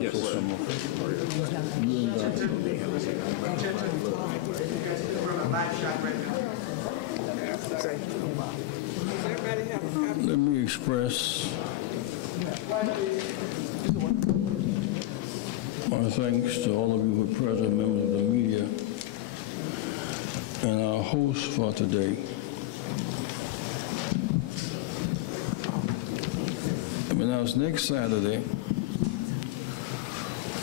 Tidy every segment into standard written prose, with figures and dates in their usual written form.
Yes, sir. Let me express my thanks to all of you who are present, members of the media, and our host for today. It's next Saturday.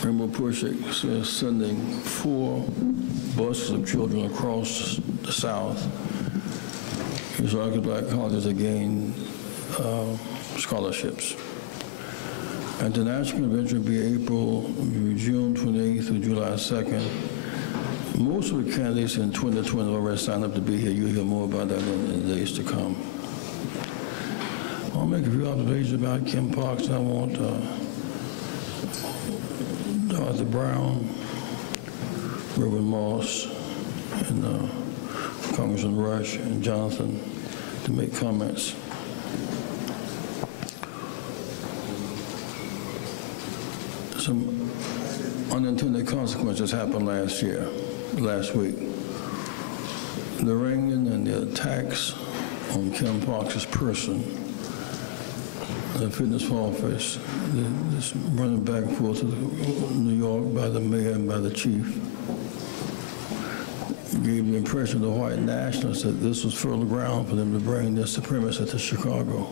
Rainbow Push is sending 4 buses of children across the South so our black colleges to gain scholarships. And the national convention will be June 28th through July 2nd. Most of the candidates in 2020 already signed up to be here. You'll hear more about that in the days to come. I'll make a few observations about Kim Parks. I want Dorothy Brown, Reverend Moss, and Congressman Rush and Jonathan to make comments. Some unintended consequences happened last week. The ringing and the attacks on Kim Parks' person, the fitness office, this running back and forth to New York by the mayor and by the chief, gave the impression to the white nationalists that this was fertile ground for them to bring their supremacists to Chicago.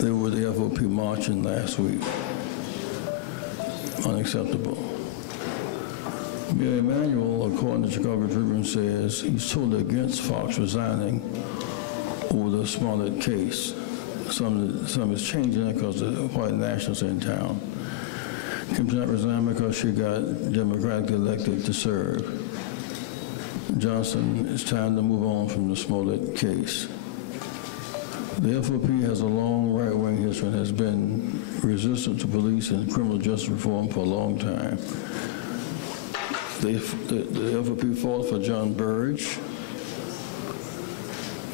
They were the FOP marching last week. Unacceptable. Mayor Emanuel, according to Chicago Tribune, says he's totally against Fox resigning over the Smollett case. Some is changing that because the white nationalists are in town. Kim's not resigning because she got democratically elected to serve. Johnson, it's time to move on from the Smollett case. The FOP has a long right-wing history and has been resistant to police and criminal justice reform for a long time. The FOP fought for John Burge.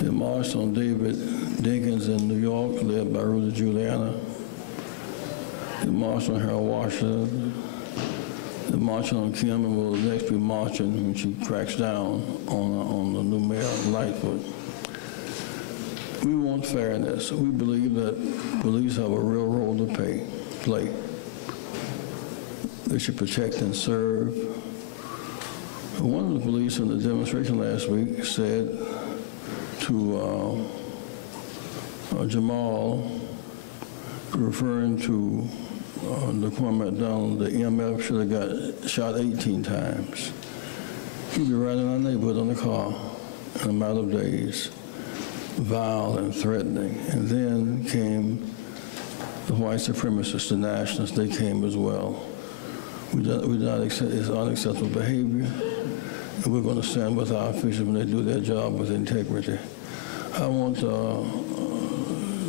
They marched on David Dinkins in New York, led by Rudy Giuliani. They marched on Harold Washington. They're marching on Kim, and will next be marching when she cracks down on the new mayor, Lightfoot. We want fairness. We believe that police have a real role to play. They should protect and serve. One of the police in the demonstration last week said to Jamal, referring to Laquan McDonald, the EMF should have got shot 18 times. He'd be riding our neighborhood on the car in a matter of days, vile and threatening. And then came the white supremacists, the nationalists, they came as well. We do not accept, it's unacceptable behavior, and we're going to stand with our officials when they do their job with integrity. I want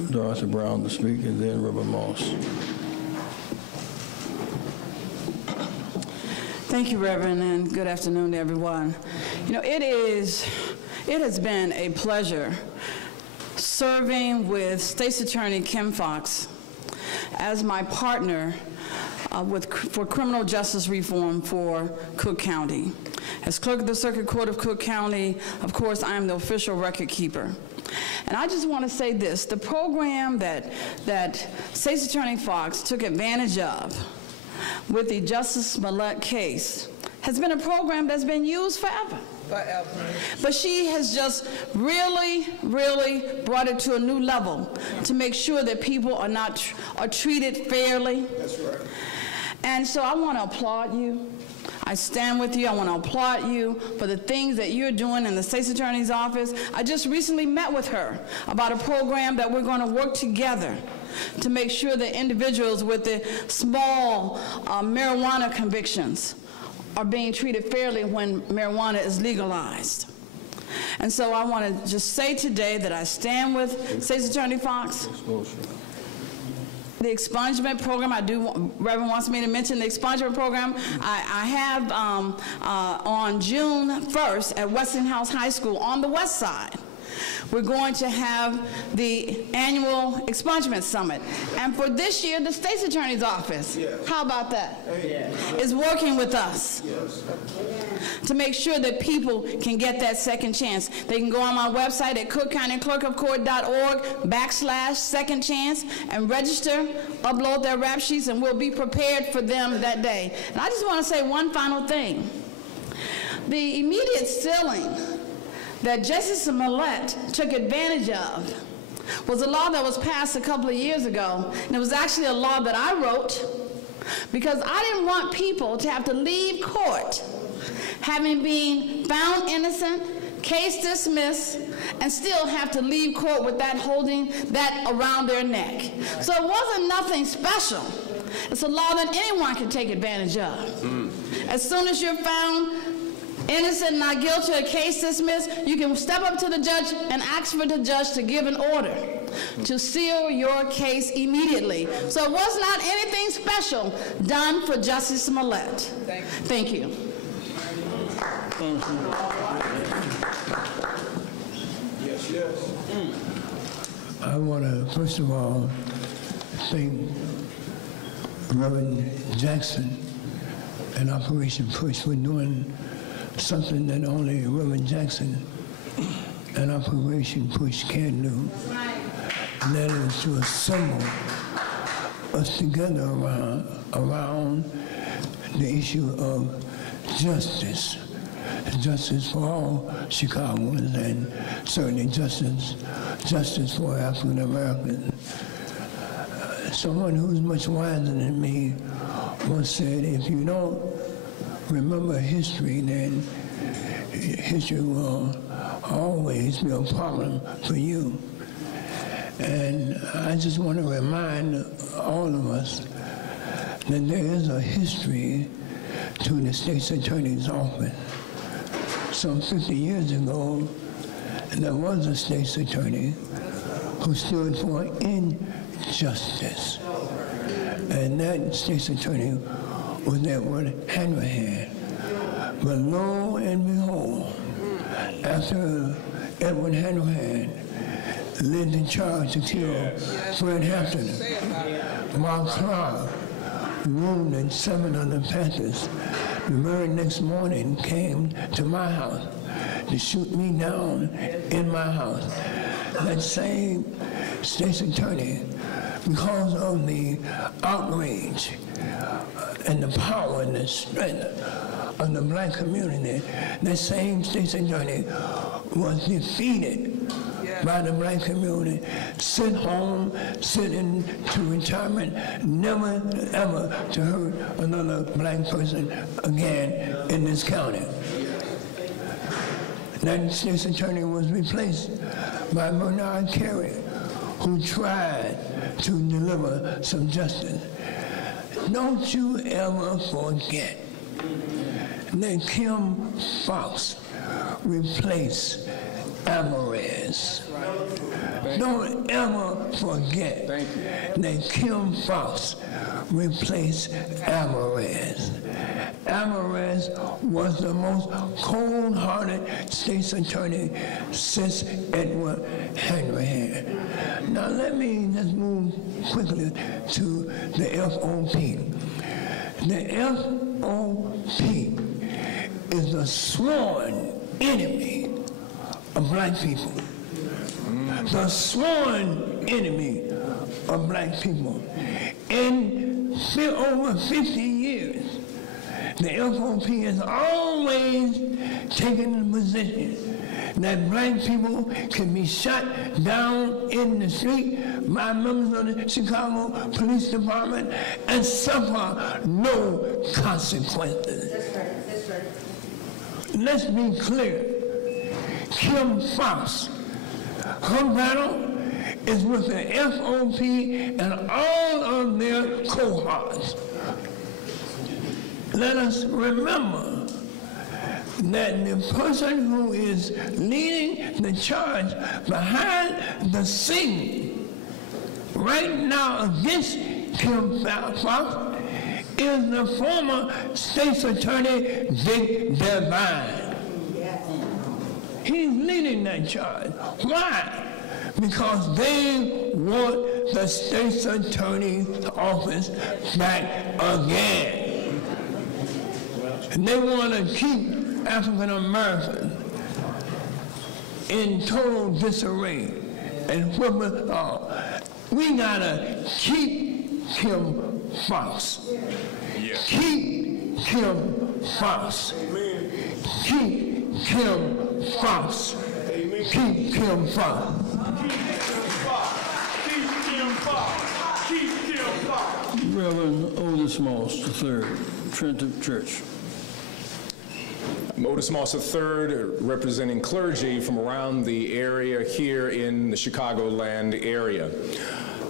Dorothy Brown to speak, and then Reverend Moss. Thank you, Reverend, and good afternoon to everyone. You know, it has been a pleasure serving with State's Attorney Kim Fox as my partner for criminal justice reform for Cook County. As clerk of the Circuit Court of Cook County, of course, I am the official record keeper. And I just want to say this, the program that State's Attorney Fox took advantage of with the Justice Smollett case has been a program that's been used forever. But she has just really brought it to a new level to make sure that people are treated fairly. That's right. And so I want to applaud you. I stand with you. I want to applaud you for the things that you're doing in the State's Attorney's office. I just recently met with her about a program that we're going to work together to make sure that individuals with the small marijuana convictions are being treated fairly when marijuana is legalized. And so I want to just say today that I stand with State's Attorney Fox. The expungement program, Reverend wants me to mention the expungement program. I have on June 1st at Westinghouse High School on the west side, We're going to have the annual Expungement Summit. And for this year, the State's Attorney's Office, how about that? Is working with us to make sure that people can get that second chance. They can go on my website at cookcountyclerkofcourt.org/second chance and register, upload their rap sheets, and we'll be prepared for them that day. And I just want to say one final thing. The immediate ceiling that Justice Millett took advantage of was a law that was passed a couple of years ago, and it was actually a law that I wrote because I didn't want people to have to leave court having been found innocent, case dismissed, and still have to leave court with that holding that around their neck. So it wasn't nothing special. It's a law that anyone can take advantage of. As soon as you're found innocent, not guilty, or case dismissed, you can step up to the judge and ask for the judge to give an order to seal your case immediately. So it was not anything special done for Justice Millett. Thank you. I want to, first of all, thank Reverend Jackson and Operation Push for doing something that only Reverend Jackson and Operation Push can do. And that is to assemble us together around the issue of justice. Justice for all Chicagoans, and certainly justice for African Americans. Someone who's much wiser than me once said, if you don't remember history, then history will always be a problem for you. And I just want to remind all of us that there is a history to the State's Attorney's Office. Some 50 years ago, there was a state's attorney who stood for injustice. And that state's attorney was Edward Hanrahan. But lo and behold, after Edward Hanrahan led the charge to kill Fred Hampton, Mark Clark wounded 7 other Panthers, the very next morning came to my house to shoot me down in my house. That same state's attorney, because of the outrage and the power and the strength of the black community, that same state's attorney was defeated by the black community, sent home, sent into retirement, never ever to hurt another black person again in this county. That state's attorney was replaced by Bernard Carey, who tried to deliver some justice. Don't you ever forget that Kim Foxx replaced Alvarez. Don't ever forget that Kim Foxx replaced Alvarez. Alvarez was the most cold-hearted state's attorney since Edward Hanrahan. Now let me just move quickly to the FOP. The FOP is the sworn enemy of black people. The sworn enemy of black people. In over 50 years, the FOP has always taken the position that black people can be shot down in the street by members of the Chicago Police Department and suffer no consequences. That's right. Let's be clear. Kim Foxx, her battle is with the FOP and all of their cohorts. Let us remember that the person who is leading the charge behind the scene right now against Kim Foxx is the former state's attorney, Dick Devine. He's leading that charge. Why? Because they want the state's attorney's office back again. And they want to keep African Americans in total disarray and whip us off. We gotta keep Kim Foxx. Yeah. Keep Kim Foxx. Keep Kim Foxx. Keep Kim Foxx. Reverend Otis Moss III, Trinity Church. I'm Otis Moss III, representing clergy from around the area here in the Chicagoland area.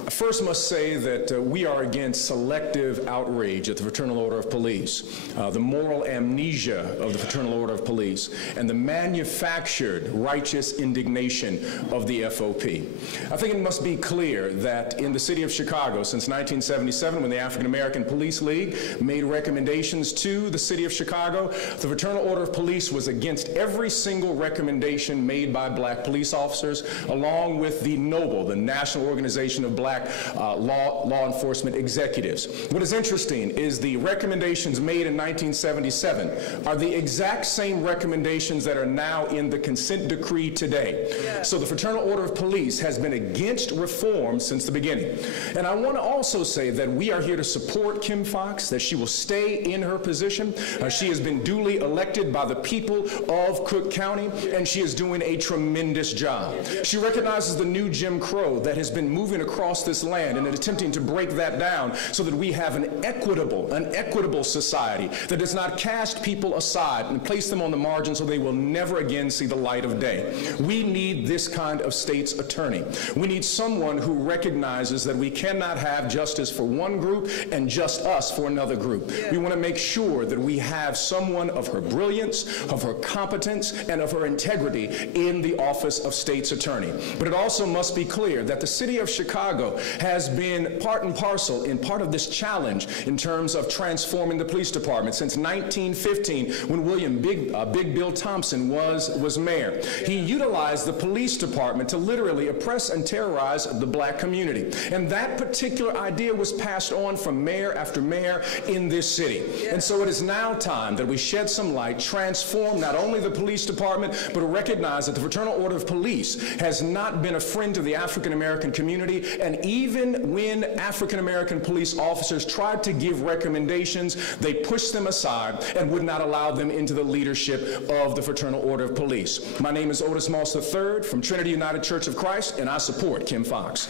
I first must say that we are against selective outrage at the Fraternal Order of Police, the moral amnesia of the Fraternal Order of Police, and the manufactured righteous indignation of the FOP. I think it must be clear that in the city of Chicago since 1977, when the African American Police League made recommendations to the city of Chicago, the Fraternal Order of Police was against every single recommendation made by black police officers, along with the NOBLE, the National Organization of Black law enforcement executives. What is interesting is the recommendations made in 1977 are the exact same recommendations that are now in the consent decree today. Yeah. So the Fraternal Order of Police has been against reform since the beginning. And I want to also say that we are here to support Kim Foxx, that she will stay in her position. She has been duly elected by the people of Cook County, and she is doing a tremendous job. She recognizes the new Jim Crow that has been moving across this land and attempting to break that down so that we have an equitable society that does not cast people aside and place them on the margin so they will never again see the light of day. We need this kind of state's attorney. We need someone who recognizes that we cannot have justice for one group and just us for another group. Yeah. We want to make sure that we have someone of her brilliance, of her competence, and of her integrity in the office of state's attorney. But it also must be clear that the city of Chicago has been part and parcel in part of this challenge in terms of transforming the police department since 1915 when William Big Bill Thompson was mayor. He utilized the police department to literally oppress and terrorize the black community. And that particular idea was passed on from mayor after mayor in this city. And so it is now time that we shed some light, transform not only the police department, but recognize that the Fraternal Order of Police has not been a friend to the African American community, and even when African American police officers tried to give recommendations, they pushed them aside and would not allow them into the leadership of the Fraternal Order of Police. My name is Otis Moss III from Trinity United Church of Christ, and I support Kim Foxx.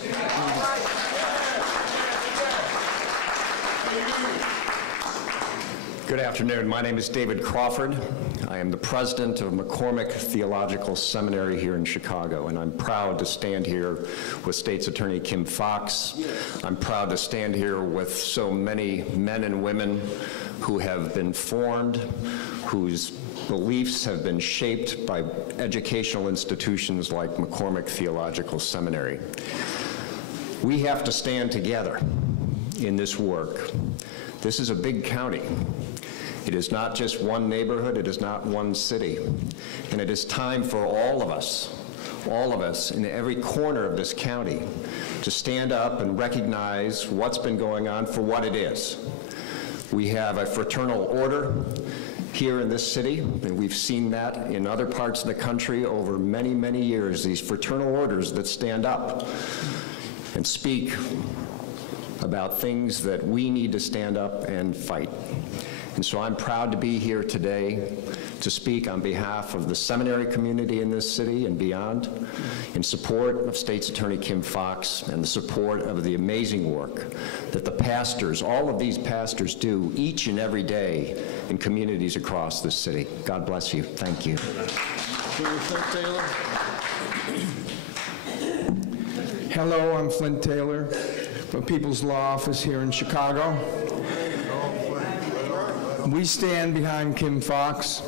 Good afternoon. My name is David Crawford. I am the president of McCormick Theological Seminary here in Chicago, and I'm proud to stand here with State's Attorney Kim Foxx. I'm proud to stand here with so many men and women who have been formed, whose beliefs have been shaped by educational institutions like McCormick Theological Seminary. We have to stand together in this work. This is a big county. It is not just one neighborhood, it is not one city. And it is time for all of us in every corner of this county to stand up and recognize what's been going on for what it is. We have a fraternal order here in this city, and we've seen that in other parts of the country over many, many years, these fraternal orders that stand up and speak about things that we need to stand up and fight. And so I'm proud to be here today to speak on behalf of the seminary community in this city and beyond, in support of State's Attorney Kim Foxx and the support of the amazing work that the pastors, all of these pastors, do each and every day in communities across this city. God bless you. Thank you. Hello, I'm Flint Taylor from People's Law Office here in Chicago. We stand behind Kim Foxx,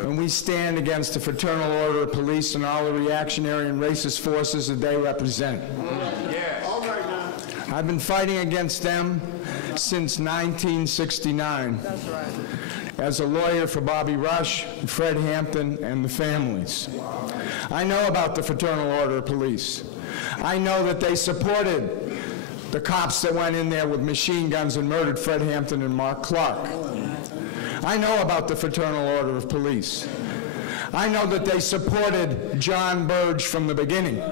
and we stand against the Fraternal Order of Police and all the reactionary and racist forces that they represent. I've been fighting against them since 1969. That's right. as a lawyer for Bobby Rush, Fred Hampton, and the families. I know about the Fraternal Order of Police. I know that they supported the cops that went in there with machine guns and murdered Fred Hampton and Mark Clark. I know about the Fraternal Order of Police. I know that they supported John Burge from the beginning.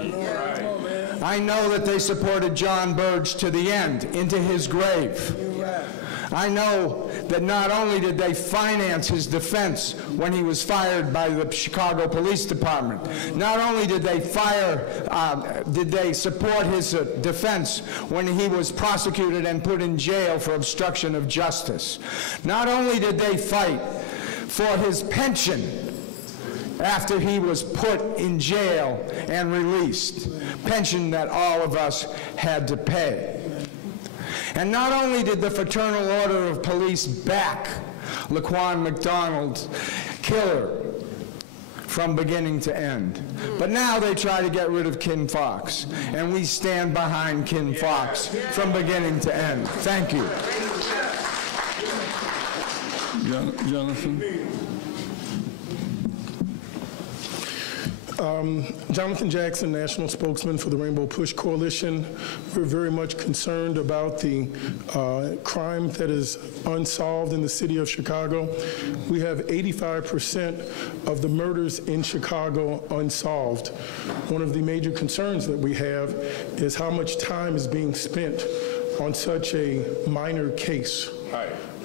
I know that they supported John Burge to the end, into his grave. I know that not only did they finance his defense when he was fired by the Chicago Police Department, not only did they support his defense when he was prosecuted and put in jail for obstruction of justice, not only did they fight for his pension after he was put in jail and released, pension that all of us had to pay. And not only did the Fraternal Order of Police back Laquan McDonald's killer from beginning to end, but now they try to get rid of Kim Foxx, and we stand behind Kim Foxx from beginning to end. Thank you. Jonathan? Jonathan Jackson, National Spokesman for the Rainbow Push Coalition. We're very much concerned about the crime that is unsolved in the city of Chicago. We have 85% of the murders in Chicago unsolved. One of the major concerns that we have is how much time is being spent on such a minor case.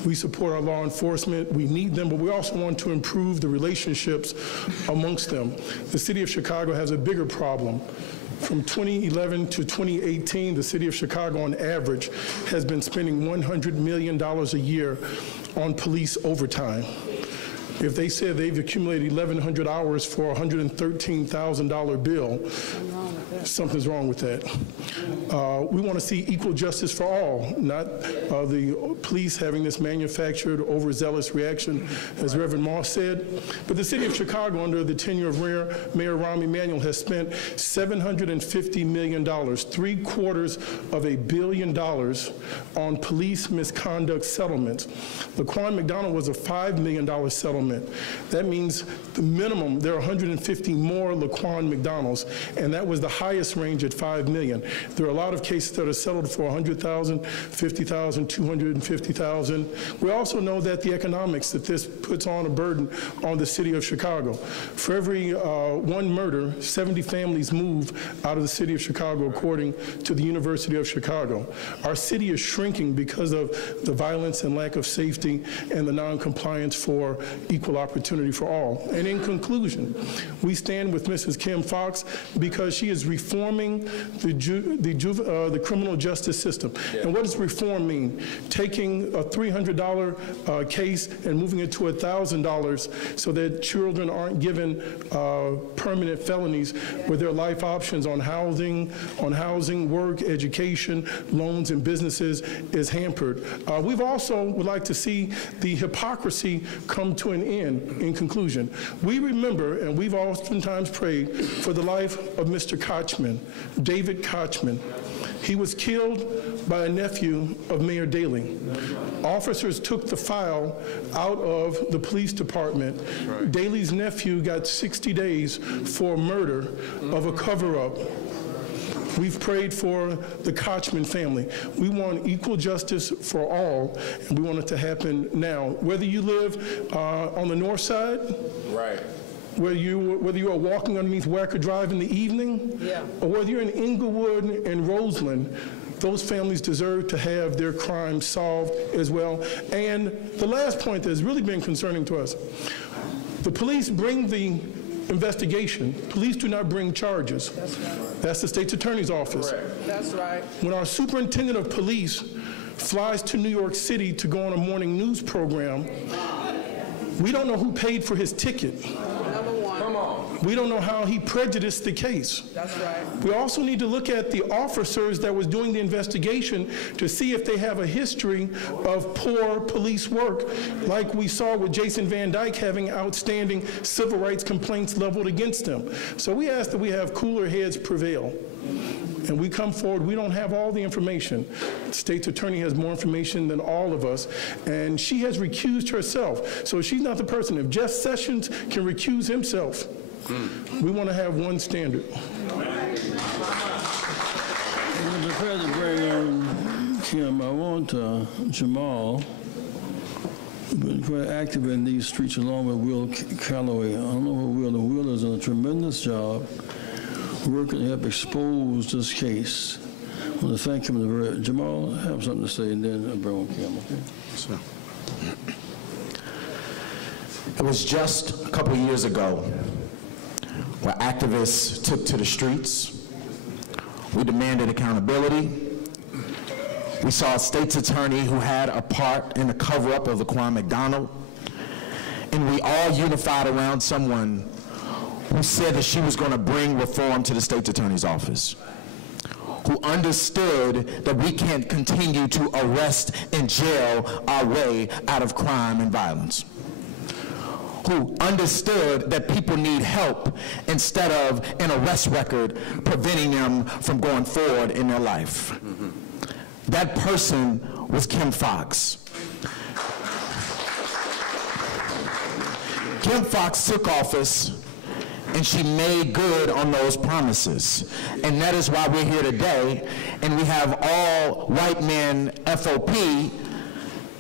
We support our law enforcement. We need them, but we also want to improve the relationships amongst them. The city of Chicago has a bigger problem. From 2011 to 2018, the city of Chicago on average has been spending $100 million a year on police overtime. If they said they've accumulated 1,100 hours for a $113,000 bill, something's wrong with that. We want to see equal justice for all, not the police having this manufactured, overzealous reaction, as Reverend Moss said. But the city of Chicago, under the tenure of Mayor Rahm Emanuel, has spent $750 million, $750 million on police misconduct settlements. Laquan McDonald was a $5 million settlement. That means the minimum, there are 150 more Laquan McDonalds, and that was the highest range at $5 million. There are a lot of cases that are settled for $100,000, $50,000, $250,000. We also know that the economics that this puts on a burden on the city of Chicago. For every one murder, 70 families move out of the city of Chicago, according to the University of Chicago. Our city is shrinking because of the violence and lack of safety and the non-compliance for equal opportunity for all. And in conclusion, we stand with Mrs. Kim Foxx because she is reforming the criminal justice system. And what does reform mean? Taking a $300 case and moving it to $1,000 so that children aren't given permanent felonies with their life options on housing, work, education, loans, and businesses is hampered. We've also would like to see the hypocrisy come to an end. In conclusion, we remember, and we've oftentimes prayed for the life of Mr. Kochman, David Kochman. He was killed by a nephew of Mayor Daley. Officers took the file out of the police department. Right. Daley's nephew got 60 days for murder of a cover-up. We've prayed for the Kochman family. We want equal justice for all, and we want it to happen now. Whether you live on the north side, right, whether you are walking underneath Wacker Drive in the evening, or whether you're in Inglewood and Roseland, those families deserve to have their crimes solved as well. And the last point that has really been concerning to us, the police bring the investigation. Police do not bring charges. That's right. That's the state's attorney's office. Correct. That's right. When our superintendent of police flies to New York City to go on a morning news program, we don't know who paid for his ticket. Number one. Come on. We don't know how he prejudiced the case. That's right. We also need to look at the officers that was doing the investigation to see if they have a history of poor police work, like we saw with Jason Van Dyke having outstanding civil rights complaints leveled against him. So we ask that we have cooler heads prevail. and we come forward, we don't have all the information. The state's attorney has more information than all of us, and she has recused herself. So she's not the person. If Jeff Sessions can recuse himself, we want to have one standard. We're prepared to bring on Kim. I want Jamal, been quite active in these streets along with Will Calloway. I don't know what Will, and Will has done a tremendous job working to help expose this case. I want to thank him. Jamal, have something to say, and then bring on Kim, okay? So, it was just a couple of years ago where activists took to the streets. We demanded accountability. We saw a state's attorney who had a part in the cover-up of the Kwame McDonald, and we all unified around someone who said that she was going to bring reform to the state's attorney's office, who understood that we can't continue to arrest and jail our way out of crime and violence, who understood that people need help instead of an arrest record preventing them from going forward in their life. That person was Kim Foxx. Kim Foxx took office and she made good on those promises. And that is why we're here today, and we have all white men FOP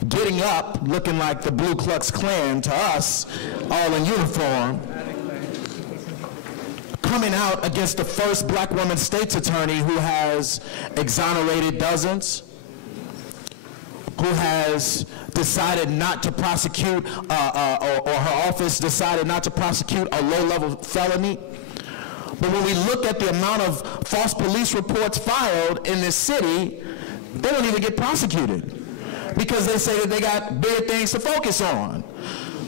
getting up looking like the Ku Klux Klan to us, all in uniform, coming out against the first black woman state's attorney who has exonerated dozens, who has decided not to prosecute, or her office decided not to prosecute a low-level felony. But when we look at the amount of false police reports filed in this city, they don't even get prosecuted because they say that they got bigger things to focus on.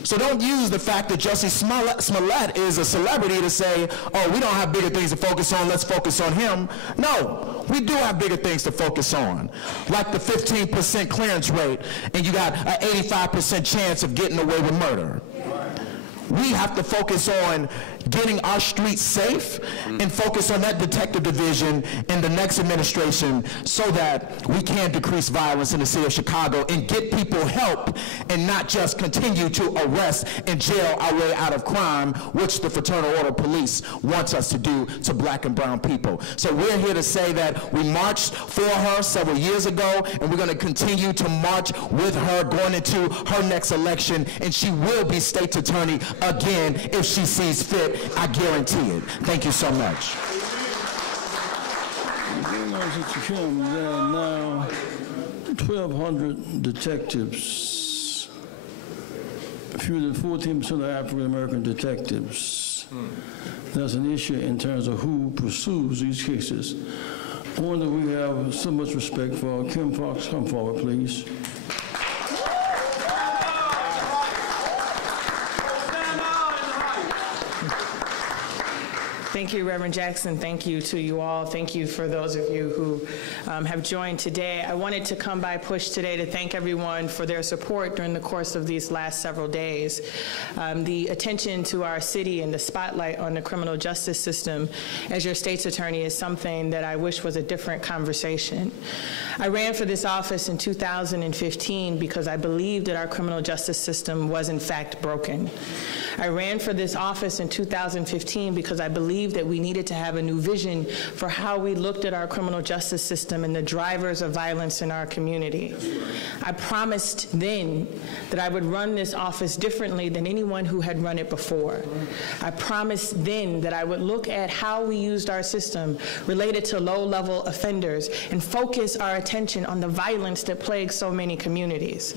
So don't use the fact that Jussie Smollett is a celebrity to say, oh, we don't have bigger things to focus on, let's focus on him. No, we do have bigger things to focus on, like the 15% clearance rate, and you got an 85% chance of getting away with murder. We have to focus on getting our streets safe and focus on that detective division in the next administration so that we can decrease violence in the city of Chicago and get people help and not just continue to arrest and jail our way out of crime, which the Fraternal Order Police wants us to do to black and brown people. So we're here to say that we marched for her several years ago, and we're going to continue to march with her going into her next election, and she will be state's attorney again if she sees fit. I guarantee it. Thank you so much. Kim, there are now 1,200 detectives. Fewer than 14% of African-American detectives. That's an issue in terms of who pursues these cases. I wonder, we have so much respect for Kim Foxx. Come forward, please. Thank you, Reverend Jackson. Thank you to you all. Thank you for those of you who have joined today. I wanted to come by push today to thank everyone for their support during the course of these last several days. The attention to our city and the spotlight on the criminal justice system as your state's attorney is something that I wish was a different conversation. I ran for this office in 2015 because I believed that our criminal justice system was in fact broken. I ran for this office in 2015 because I believed that we needed to have a new vision for how we looked at our criminal justice system and the drivers of violence in our community. I promised then that I would run this office differently than anyone who had run it before. I promised then that I would look at how we used our system related to low-level offenders and focus our attention on the violence that plagues so many communities.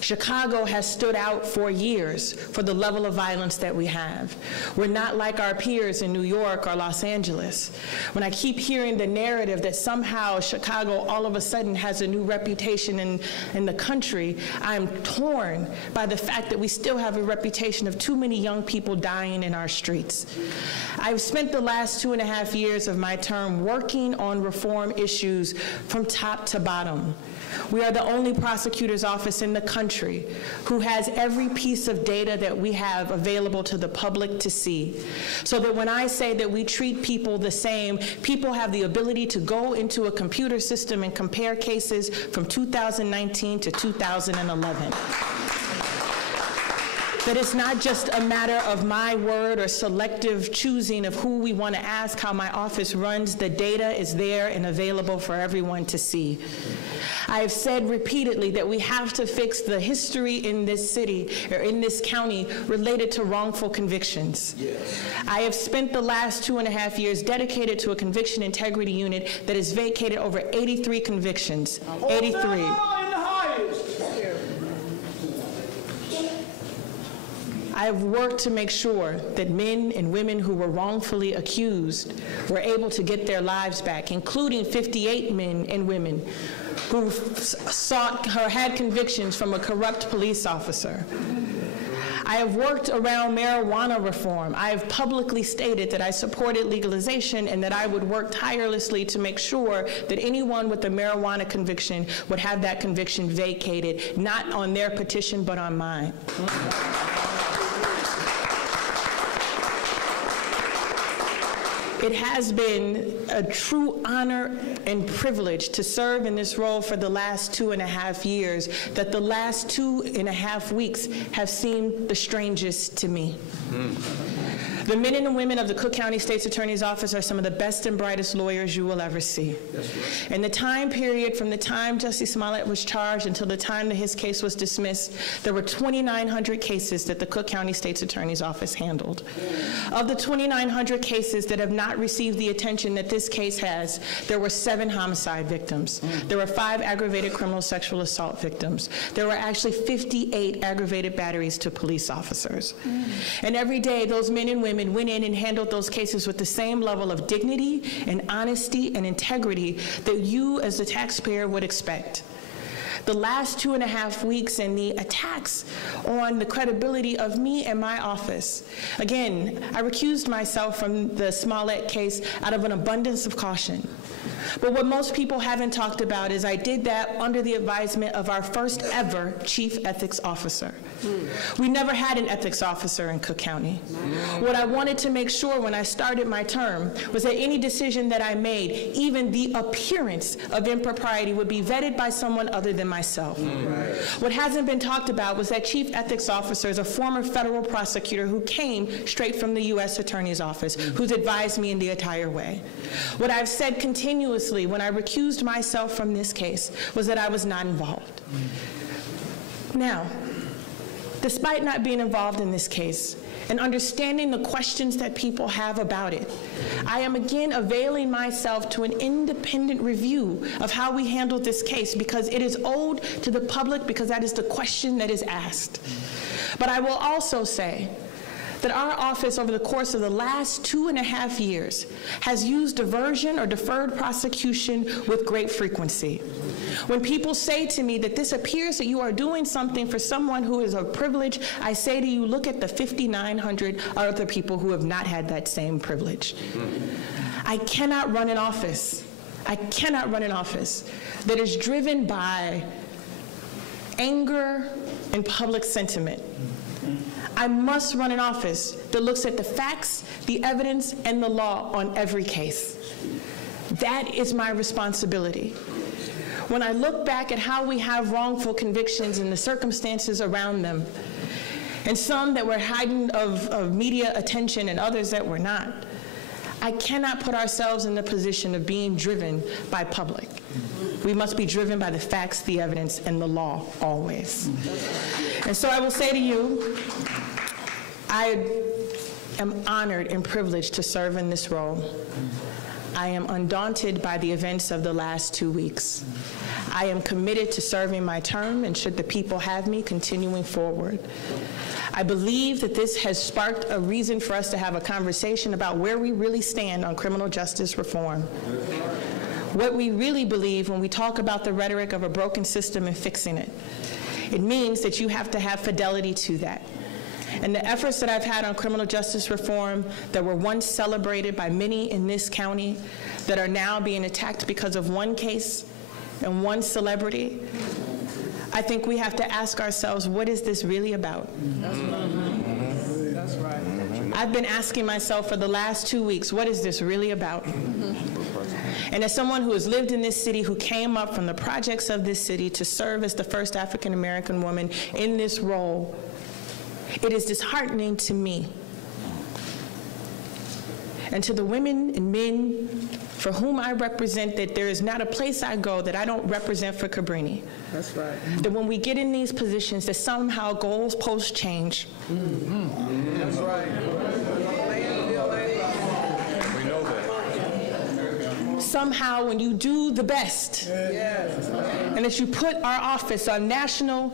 Chicago has stood out for years for the level of violence that we have. We're not like our peers in New York or Los Angeles. When I keep hearing the narrative that somehow Chicago all of a sudden has a new reputation in the country, I am torn by the fact that we still have a reputation of too many young people dying in our streets. I've spent the last 2.5 years of my term working on reform issues from top to bottom. We are the only prosecutor's office in the country who has every piece of data that we have available to the public to see. So that when I say that we treat people the same, people have the ability to go into a computer system and compare cases from 2019 to 2011. That it's not just a matter of my word or selective choosing of who we want to ask how my office runs. The data is there and available for everyone to see. I have said repeatedly that we have to fix the history in this city or in this county related to wrongful convictions. Yes. I have spent the last 2.5 years dedicated to a conviction integrity unit that has vacated over 83 convictions. 83. I have worked to make sure that men and women who were wrongfully accused were able to get their lives back, including 58 men and women who sought or had convictions from a corrupt police officer. I have worked around marijuana reform. I have publicly stated that I supported legalization and that I would work tirelessly to make sure that anyone with a marijuana conviction would have that conviction vacated, not on their petition, but on mine. It has been a true honor and privilege to serve in this role for the last 2.5 years, that the last 2.5 weeks have seemed the strangest to me. The men and women of the Cook County State's Attorney's Office are some of the best and brightest lawyers you will ever see. In the time period from the time Justice Smollett was charged until the time that his case was dismissed, there were 2,900 cases that the Cook County State's Attorney's Office handled. Of the 2,900 cases that have not received the attention that this case has, there were 7 homicide victims. There were 5 aggravated criminal sexual assault victims. There were actually 58 aggravated batteries to police officers. And every day, those men and women went in and handled those cases with the same level of dignity and honesty and integrity that you as the taxpayer would expect. The last 2.5 weeks and the attacks on the credibility of me and my office. Again, I recused myself from the Smollett case out of an abundance of caution. But what most people haven't talked about is I did that under the advisement of our first ever chief ethics officer. We never had an ethics officer in Cook County. What I wanted to make sure when I started my term was that any decision that I made, even the appearance of impropriety, would be vetted by someone other than myself. What hasn't been talked about was that chief ethics officer is a former federal prosecutor who came straight from the U.S. Attorney's Office, who's advised me in the entire way. What I've said continuously when I recused myself from this case was that I was not involved. Now, despite not being involved in this case and understanding the questions that people have about it, I am again availing myself to an independent review of how we handled this case because it is owed to the public because that is the question that is asked. But I will also say that our office over the course of the last 2.5 years has used diversion or deferred prosecution with great frequency. When people say to me that this appears that you are doing something for someone who is of privilege, I say to you, look at the 5,900 other people who have not had that same privilege. I cannot run an office. I cannot run an office that is driven by anger and public sentiment. I must run an office that looks at the facts, the evidence, and the law on every case. That is my responsibility. When I look back at how we have wrongful convictions and the circumstances around them, and some that were heightened of media attention and others that were not, I cannot put ourselves in the position of being driven by public. We must be driven by the facts, the evidence, and the law always. And so I will say to you, I am honored and privileged to serve in this role. I am undaunted by the events of the last 2 weeks. I am committed to serving my term, and should the people have me, continuing forward. I believe that this has sparked a reason for us to have a conversation about where we really stand on criminal justice reform. What we really believe when we talk about the rhetoric of a broken system and fixing it. It means that you have to have fidelity to that. And the efforts that I've had on criminal justice reform that were once celebrated by many in this county that are now being attacked because of one case and one celebrity, I think we have to ask ourselves, what is this really about? That's right. That's right. I've been asking myself for the last 2 weeks, what is this really about? And as someone who has lived in this city, who came up from the projects of this city to serve as the first African-American woman in this role, it is disheartening to me and to the women and men for whom I represent, that there is not a place I go that I don't represent for Cabrini. That's right. That when we get in these positions, that somehow goalposts change. That's right. We know that. Somehow when you do the best, and that you put our office on national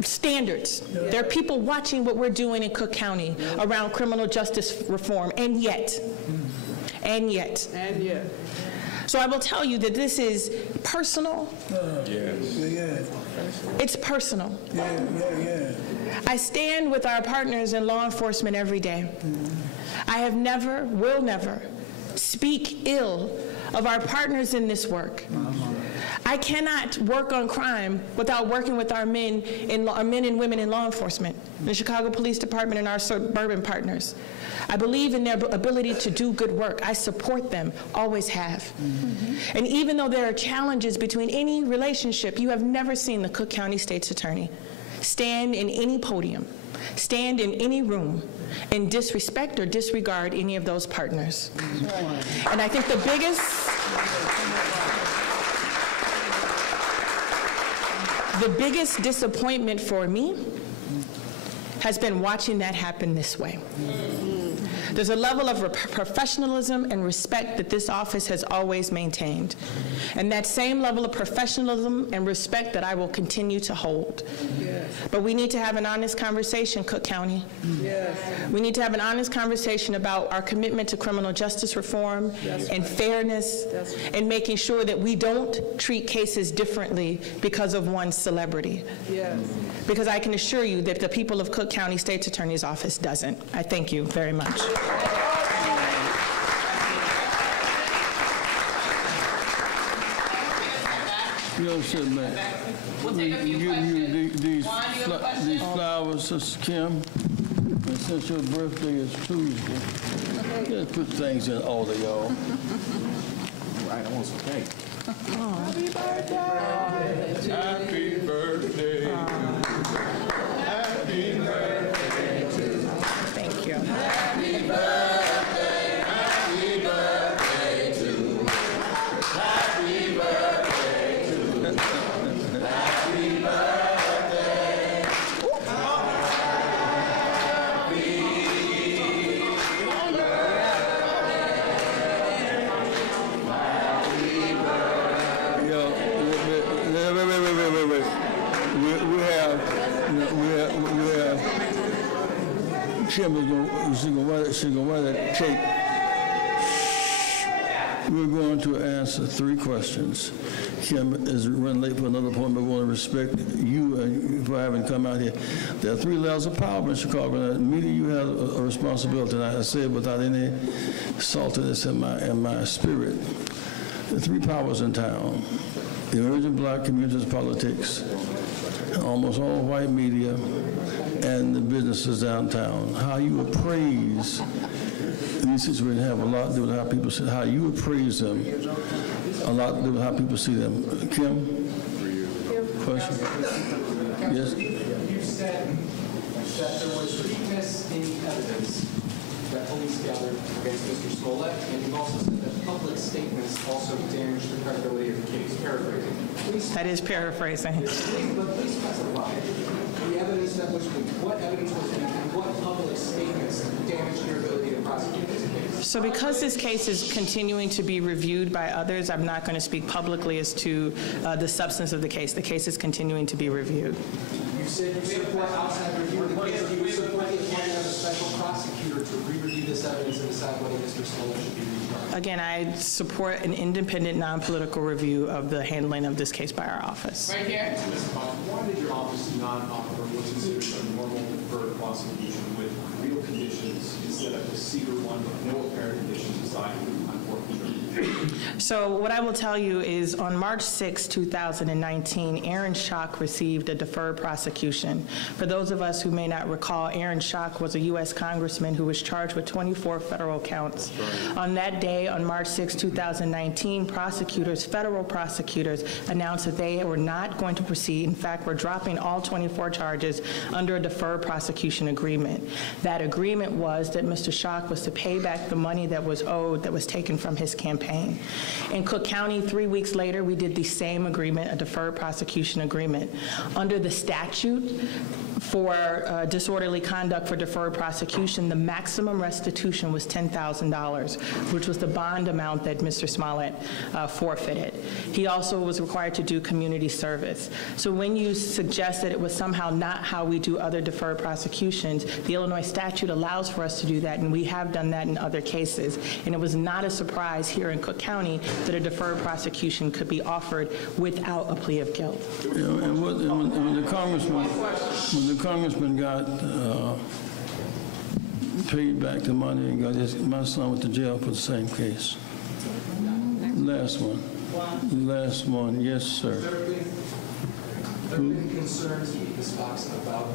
standards, there are people watching what we're doing in Cook County around criminal justice reform, and yet. So I will tell you that this is personal. It's personal. I stand with our partners in law enforcement every day. I have never, will never, speak ill of our partners in this work. I cannot work on crime without working with our men and women in law enforcement, the Chicago Police Department and our suburban partners. I believe in their ability to do good work. I support them, always have. And even though there are challenges between any relationship, you have never seen the Cook County State's Attorney stand in any podium, stand in any room, and disrespect or disregard any of those partners. And I think the biggest disappointment for me has been watching that happen this way. There's a level of professionalism and respect that this office has always maintained. And that same level of professionalism and respect that I will continue to hold. But we need to have an honest conversation, Cook County. We need to have an honest conversation about our commitment to criminal justice reform and fairness and making sure that we don't treat cases differently because of one celebrity. Because I can assure you that the people of Cook County State's Attorney's Office doesn't. I thank you very much. You know, sit back. We'll take a few you these questions. flowers, Sister Kim. And since your birthday is Tuesday, just put things in order, y'all. Right, I want some cake. Happy birthday. Happy birthday. Happy birthday to you. Thank you. Happy birthday. Happy birthday to you. Happy birthday to you. Happy birthday. Kim is gonna write a cake. We're going to answer 3 questions. Kim is running late for another appointment. We want to respect you for having come out here. There are 3 levels of power in Chicago, and immediately you have a responsibility. And I say it without any saltiness in my spirit. The 3 powers in town: the emerging black community's politics, almost all white media, and the businesses downtown. How you appraise these situations have a lot to do with how people see, how you appraise them, a lot to do with how people see them. Kim? Question? Yes? You said that there was weakness in the evidence that police gathered against Mr. Smollett, and you also said that public statements also damaged the credibility of the case. Paraphrasing. That is paraphrasing. But please specify the evidence that was weak. What evidence was weak, and what public statements damaged your ability to prosecute this case? So because this case is continuing to be reviewed by others, I'm not going to speak publicly as to the substance of the case. The case is continuing to be reviewed. You said you support outside review of the case. Do you support the appointment of a special prosecutor to re-review this evidence and decide whether Mr. Smollett should be retried? Again, I support an independent, non-political review of the handling of this case by our office. Right here. Why did your office not offer what's considered a normal deferred prosecution with real conditions instead of the Cedar one with no apparent conditions aside from unfortunate? So what I will tell you is on March 6, 2019, Aaron Schock received a deferred prosecution. For those of us who may not recall, Aaron Schock was a U.S. congressman who was charged with 24 federal counts. On that day, on March 6, 2019, federal prosecutors announced that they were not going to proceed. In fact, we're dropping all 24 charges under a deferred prosecution agreement. That agreement was that Mr. Schock was to pay back the money that was owed, that was taken from his campaign. In Cook County, 3 weeks later, we did the same agreement, a deferred prosecution agreement. Under the statute for disorderly conduct for deferred prosecution, the maximum restitution was $10,000, which was the bond amount that Mr. Smollett forfeited. He also was required to do community service. So when you suggest that it was somehow not how we do other deferred prosecutions, the Illinois statute allows for us to do that, and we have done that in other cases. And it was not a surprise here in Cook County that a deferred prosecution could be offered without a plea of guilt. Yeah, and when the congressman got paid back the money and got my son went to jail for the same case. Last one, yes, sir. There have been concerns, Ms. Fox, about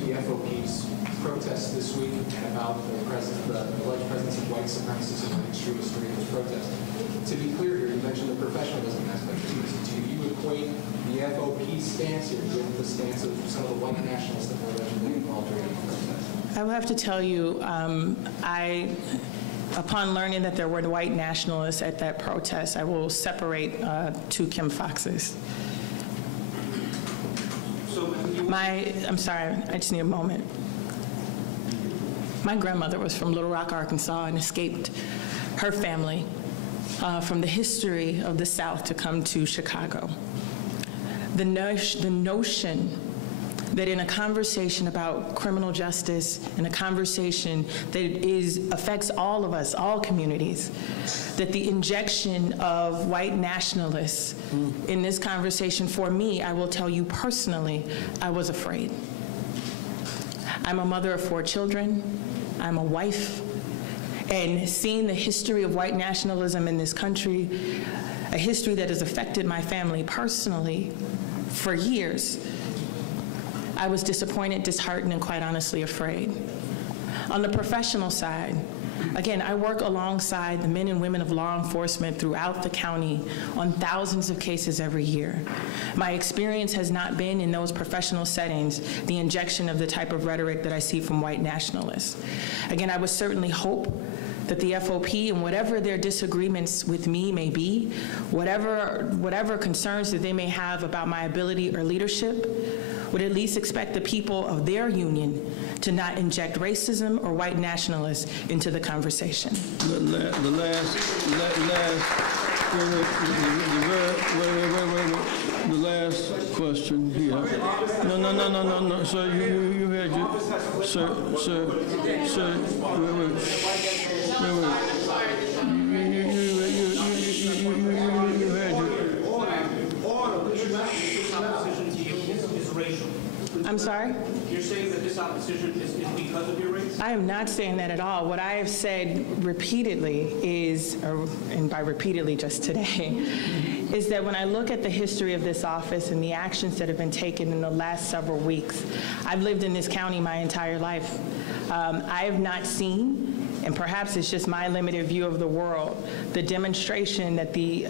the FOP's protests this week and about the alleged presence of white supremacists and white extremists during those protests. To be clear here, you mentioned the professionalism aspect. Do you equate the FOP's stance here with the stance of some of the white nationalists that were allegedly involved during the protests? I will have to tell you, upon learning that there were white nationalists at that protest, I will separate two Kim Foxes. I'm sorry, I just need a moment. My grandmother was from Little Rock, Arkansas, and escaped her family from the history of the South to come to Chicago. The notion that in a conversation about criminal justice, in a conversation that affects all of us, all communities, that the injection of white nationalists in this conversation, for me, I will tell you personally, I was afraid. I'm a mother of 4 children. I'm a wife. And seeing the history of white nationalism in this country, a history that has affected my family personally for years, I was disappointed, disheartened, and quite honestly afraid. On the professional side, again, I work alongside the men and women of law enforcement throughout the county on thousands of cases every year. My experience has not been in those professional settings the injection of the type of rhetoric that I see from white nationalists. Again, I would certainly hope that the FOP, and whatever their disagreements with me may be, whatever concerns that they may have about my ability or leadership, would at least expect the people of their union to not inject racism or white nationalists into the conversation. The last question here. No. Sir, you had your, sir, I'm sorry? You're saying that this opposition is because of your race? I am not saying that at all. What I have said repeatedly is, and by repeatedly just today, is that when I look at the history of this office and the actions that have been taken in the last several weeks, I've lived in this county my entire life. I have not seen, and perhaps it's just my limited view of the world, the demonstration that the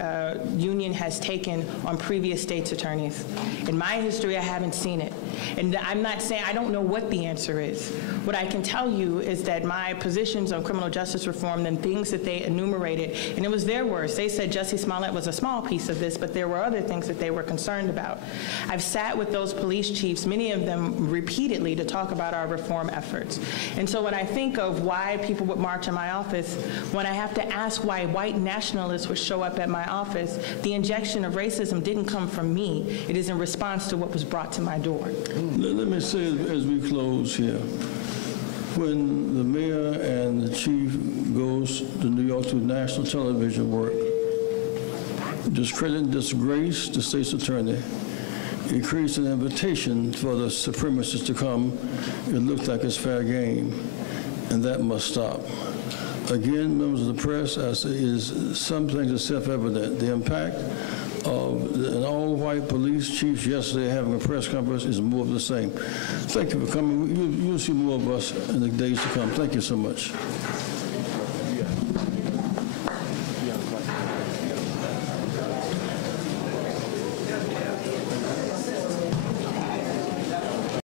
union has taken on previous state's attorneys. In my history, I haven't seen it. And I'm not saying, I don't know what the answer is. What I can tell you is that my positions on criminal justice reform and things that they enumerated, and it was their words, they said Jussie Smollett was a small piece of this, but there were other things that they were concerned about. I've sat with those police chiefs, many of them repeatedly, to talk about our reform efforts. And so when I think of why people would march in my office, when I have to ask why white nationalists would show up at my office, the injection of racism didn't come from me. It is in response to what was brought to my door. Let me say as we close here, when the mayor and the chief goes to New York to national television work, discredit and disgrace the state's attorney, it creates an invitation for the supremacists to come. It looks like it's fair game, and that must stop. Again, members of the press, I say some things are self-evident. The impact of an all-white police chief yesterday having a press conference is more of the same. Thank you for coming. You'll see more of us in the days to come. Thank you so much.